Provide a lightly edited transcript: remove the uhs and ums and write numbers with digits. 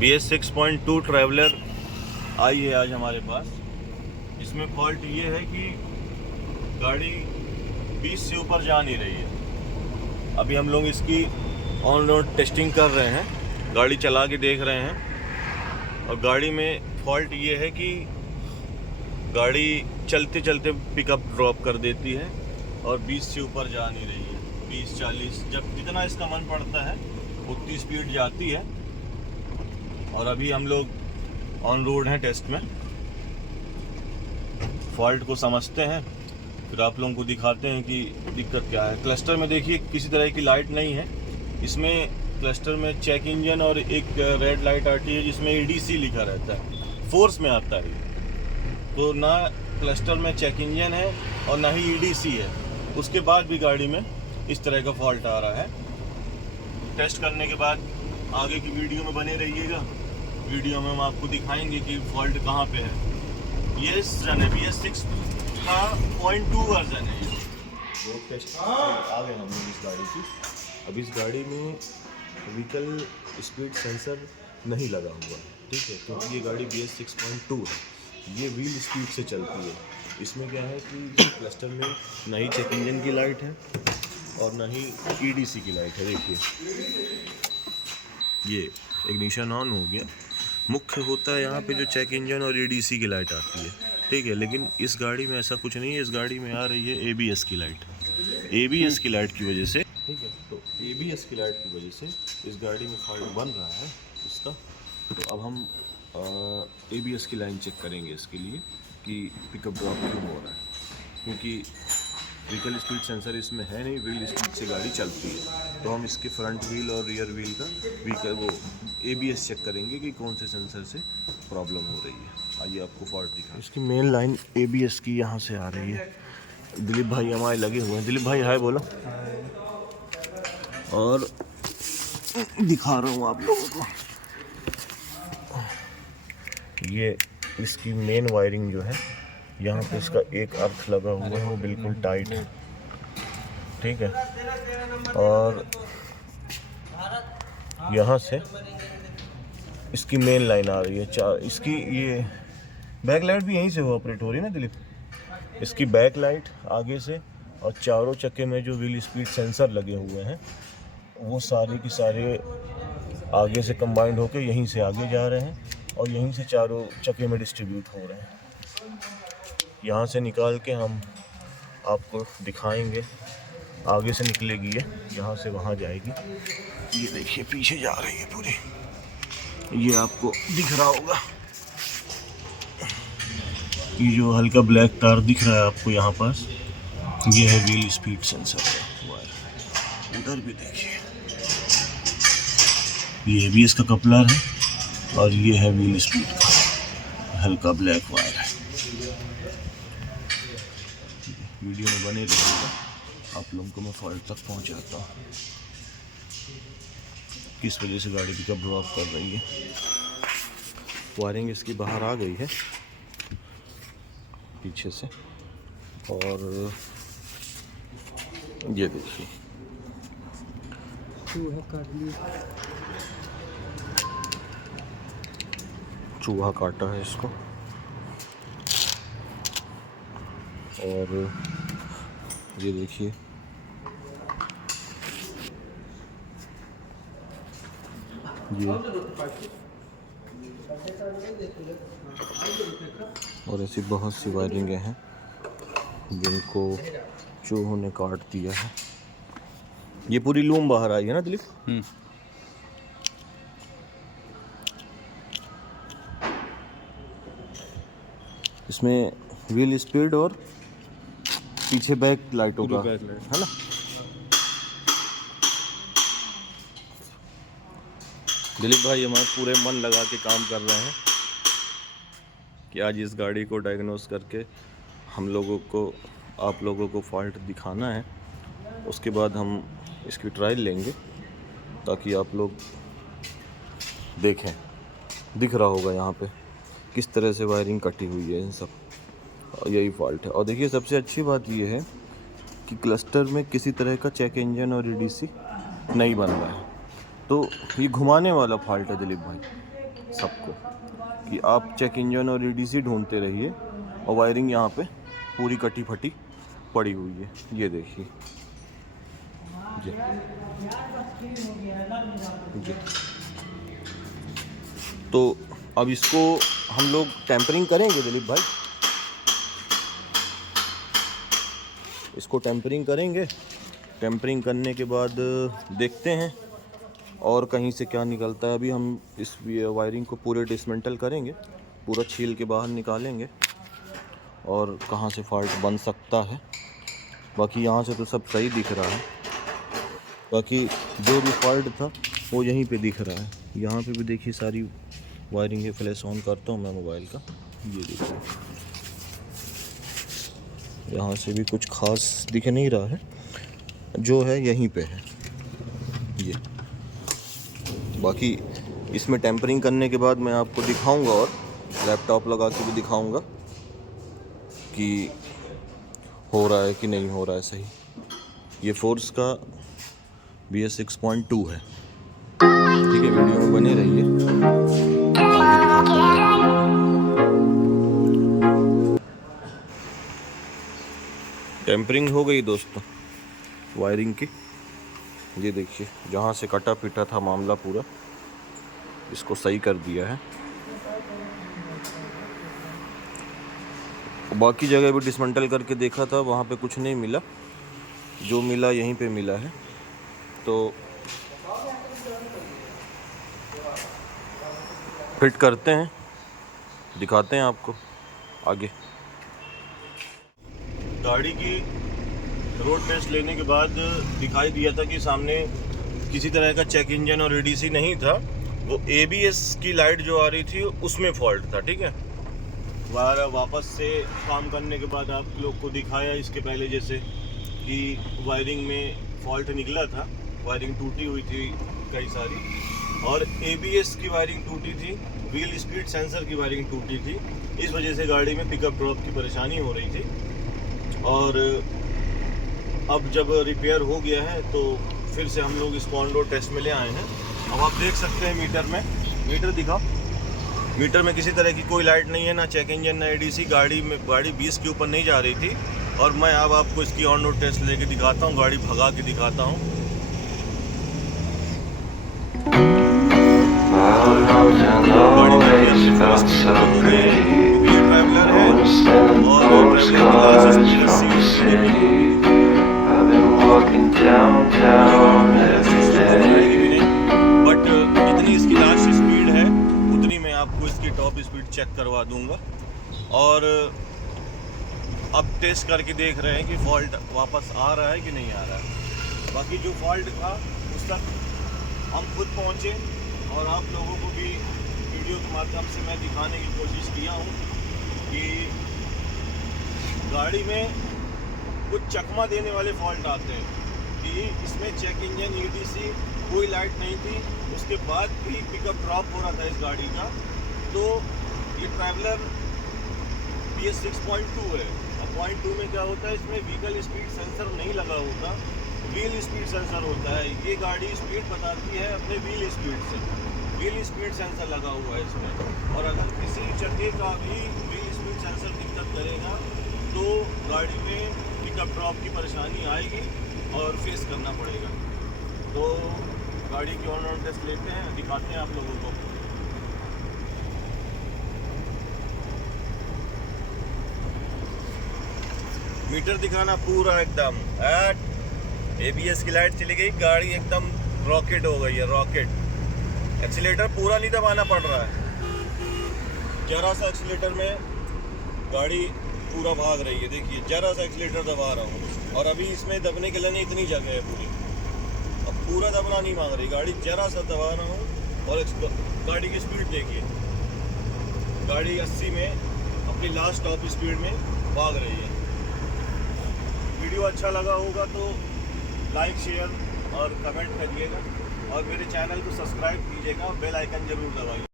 BS6.2 traveller आई है आज हमारे पास। इसमें फॉल्ट ये है कि गाड़ी 20 से ऊपर जा नहीं रही है। अभी हम लोग इसकी ऑन रोड टेस्टिंग कर रहे हैं, गाड़ी चला के देख रहे हैं। और गाड़ी में फॉल्ट ये है कि गाड़ी चलते चलते पिकअप ड्रॉप कर देती है और 20 से ऊपर जा नहीं रही है। 20-40 जब जितना इसका मन पड़ता है उतनी स्पीड जाती है। और अभी हम लोग ऑन रोड हैं, टेस्ट में फॉल्ट को समझते हैं, फिर आप लोगों को दिखाते हैं कि दिक्कत क्या है। क्लस्टर में देखिए किसी तरह की लाइट नहीं है। इसमें क्लस्टर में चेक इंजन और एक रेड लाइट आती है जिसमें EDC लिखा रहता है, फोर्स में आता है। तो ना क्लस्टर में चेक इंजन है और ना ही EDC है। उसके बाद भी गाड़ी में इस तरह का फॉल्ट आ रहा है। टेस्ट करने के बाद आगे की वीडियो में बने रहिएगा। वीडियो में हम आपको दिखाएंगे कि फॉल्ट कहाँ पे है। ये वर्जन है BS6 का 0.2 वर्जन है। रोड टेस्ट आ गए हम लोग इस गाड़ी की। अब इस गाड़ी में व्हीकल स्पीड सेंसर नहीं लगा हुआ है, ठीक है, क्योंकि ये गाड़ी BS6.2 है। ये व्हील स्पीड से चलती है। इसमें क्या है कि क्लस्टर में ना ही चेक इंजन की लाइट है और ना ही EDC की लाइट है। देखिए ये इग्निशन ऑन हो गया। मुख्य होता है यहाँ पे जो चेक इंजन और EDC की लाइट आती है, ठीक है। लेकिन इस गाड़ी में ऐसा कुछ नहीं है। इस गाड़ी में आ रही है ABS की लाइट। ABS की लाइट की वजह से, ठीक है, तो ABS की लाइट की वजह से इस गाड़ी में फॉल्ट बन रहा है इसका। तो अब हम ABS की लाइन चेक करेंगे इसके लिए कि पिकअप ड्रॉप क्यों हो रहा है, क्योंकि व्हीकल स्पीड सेंसर इसमें है नहीं। व्हील स्पीड से गाड़ी चलती है। तो हम इसके फ्रंट व्हील और रियर व्हील का वो ABS चेक करेंगे कि कौन से सेंसर से प्रॉब्लम हो रही है। आइए आपको फॉल्ट दिखा। इसकी मेन लाइन ABS की यहाँ से आ रही है। दिलीप भाई हमारे लगे हुए हैं। दिलीप भाई हाय बोलो। और दिखा रहा हूँ आप लोगों को, ये इसकी मेन वायरिंग जो है, यहाँ पे इसका एक अर्थ लगा हुआ है, वो बिल्कुल टाइट है, ठीक है। और यहाँ से इसकी मेन लाइन आ रही है। इसकी ये बैक लाइट भी यहीं से वो ऑपरेट हो रही है ना दिलीप। इसकी बैक लाइट आगे से और चारों चक्के में जो व्हील स्पीड सेंसर लगे हुए हैं वो सारे के सारे आगे से कंबाइंड होकर यहीं से आगे जा रहे हैं और यहीं से चारों चक्के में डिस्ट्रीब्यूट हो रहे हैं। यहाँ से निकाल के हम आपको दिखाएंगे। आगे से निकलेगी ये, यहाँ से वहाँ जाएगी। ये देखिए पीछे जा रही है पूरी, ये आपको दिख रहा होगा। ये जो हल्का ब्लैक तार दिख रहा है आपको यहाँ पास, ये है व्हील स्पीड सेंसर वायर। उधर भी देखिए, ये ABS का कपलर है और ये है व्हील स्पीड का हल्का ब्लैक वायर है। वीडियो में बने रहिएगा, आप लोगों को मैं फॉल्ट तक पहुंचाता हूँ, किस वजह से गाड़ी पिकअप ड्रॉप कर रही है। वायरिंग इसकी बाहर आ गई है पीछे से। और ये देखिए चूहा काटा है इसको। और ये देखिए ये, और ऐसी बहुत सी वायरिंगें हैं जिनको चूहों ने काट दिया है। ये पूरी लूम बाहर आई है ना दिलीप। इसमें व्हील स्पीड और पीछे बैक लाइटों का है ना। दिलीप भाई हमारे पूरे मन लगा के काम कर रहे हैं कि आज इस गाड़ी को डायग्नोस करके हम लोगों को, आप लोगों को फॉल्ट दिखाना है। उसके बाद हम इसकी ट्रायल लेंगे ताकि आप लोग देखें। दिख रहा होगा यहाँ पे किस तरह से वायरिंग कटी हुई है इन सब, यही फॉल्ट है। और देखिए सबसे अच्छी बात ये है कि क्लस्टर में किसी तरह का चेक इंजन और EDC नहीं बन रहा है। तो ये घुमाने वाला फॉल्ट है दिलीप भाई, सबको कि आप चेक इंजन और EDC ढूंढते रहिए और वायरिंग यहाँ पे पूरी कटी फटी पड़ी हुई है। ये देखिए जी जी। तो अब इसको हम लोग टेम्परिंग करेंगे दिलीप भाई, इसको टेम्परिंग करेंगे। टेम्परिंग करने के बाद देखते हैं और कहीं से क्या निकलता है। अभी हम इस वायरिंग को पूरे डिसमेंटल करेंगे, पूरा छील के बाहर निकालेंगे और कहाँ से फॉल्ट बन सकता है। बाकी यहाँ से तो सब सही दिख रहा है, बाकी जो भी फॉल्ट था वो यहीं पे दिख रहा है। यहाँ पे भी देखिए सारी वायरिंग है। फ्लैश ऑन करता हूँ मैं मोबाइल का, ये देखिए यहाँ से भी कुछ खास दिख नहीं रहा है, जो है यहीं पे है ये। बाकी इसमें टेम्परिंग करने के बाद मैं आपको दिखाऊंगा और लैपटॉप लगा के भी दिखाऊंगा कि हो रहा है कि नहीं हो रहा है सही। ये फोर्स का BS 6.2 है। ठीक है, वीडियो में बने रहिए। टेम्परिंग हो गई दोस्तों वायरिंग की। ये देखिए जहाँ से कटा पिटा था मामला पूरा, इसको सही कर दिया है। बाकी जगह भी डिसमेंटल करके देखा था, वहाँ पे कुछ नहीं मिला, जो मिला यहीं पे मिला है। तो फिट करते हैं, दिखाते हैं आपको आगे। गाड़ी की रोड टेस्ट लेने के बाद दिखाई दिया था कि सामने किसी तरह का चेक इंजन और EDC नहीं था, वो ABS की लाइट जो आ रही थी उसमें फॉल्ट था। ठीक है, वापस से काम करने के बाद आप लोग को दिखाया इसके पहले जैसे कि वायरिंग में फॉल्ट निकला था, वायरिंग टूटी हुई थी कई सारी, और ABS की वायरिंग टूटी थी, व्हील स्पीड सेंसर की वायरिंग टूटी थी। इस वजह से गाड़ी में पिकअप ड्रॉप की परेशानी हो रही थी। और अब जब रिपेयर हो गया है तो फिर से हम लोग इसको ऑन रोड टेस्ट में ले आए हैं। अब आप देख सकते हैं मीटर में, मीटर दिखाओ, मीटर में किसी तरह की कोई लाइट नहीं है, ना चेक इंजन ना EDC। गाड़ी 20 के ऊपर नहीं जा रही थी। और मैं अब आपको इसकी ऑन रोड टेस्ट लेके दिखाता हूँ, गाड़ी भगा के दिखाता हूँ। ट्रैवलर है और बट जितनी इसकी लास्ट स्पीड है उतनी मैं आपको इसकी टॉप स्पीड चेक करवा दूंगा। और अब टेस्ट करके देख रहे हैं कि फॉल्ट वापस आ रहा है कि नहीं आ रहा है। बाकी जो फॉल्ट था उस तक हम खुद पहुंचे और आप लोगों को भी वीडियो के माध्यम से मैं दिखाने की कोशिश किया हूँ कि गाड़ी में कुछ चकमा देने वाले फॉल्ट आते हैं कि इसमें चेक इंजन EDC कोई लाइट नहीं थी, उसके बाद भी पिकअप ड्रॉप हो रहा था इस गाड़ी का। तो ये ट्रैवलर BS 6.2 है। अब 0.2 में क्या होता है, इसमें व्हीकल स्पीड सेंसर नहीं लगा होता, व्हील स्पीड सेंसर होता है। ये गाड़ी स्पीड बताती है अपने व्हील स्पीड से, व्हील स्पीड सेंसर लगा हुआ है इसमें। और अगर किसी चक्के का भी व्हील स्पीड सेंसर दिक्कत करेगा तो गाड़ी में पिकअप ड्रॉप की परेशानी आएगी और फेस करना पड़ेगा। तो गाड़ी की ऑन रोड टेस्ट लेते हैं, दिखाते हैं आप लोगों को। मीटर दिखाना पूरा एकदम ABS की लाइट चली गई, गाड़ी एकदम रॉकेट हो गई है, रॉकेट। एक्सीलेटर पूरा नहीं दबाना पड़ रहा है, जरा सा एक्सीलेटर में गाड़ी पूरा भाग रही है। देखिए जरा सा एक्सीलेटर दबा रहा हूँ और अभी इसमें दबने के लिए इतनी जगह है पूरी, अब पूरा दबना नहीं मांग रही गाड़ी, जरा सा दबा रहा हूँ। और गाड़ी की स्पीड देखिए, गाड़ी 80 में अपनी लास्ट टॉप स्पीड में भाग रही है। वीडियो अच्छा लगा होगा तो लाइक शेयर और कमेंट करिएगा और मेरे चैनल को सब्सक्राइब कीजिएगा, बेल आइकन जरूर दबाइए।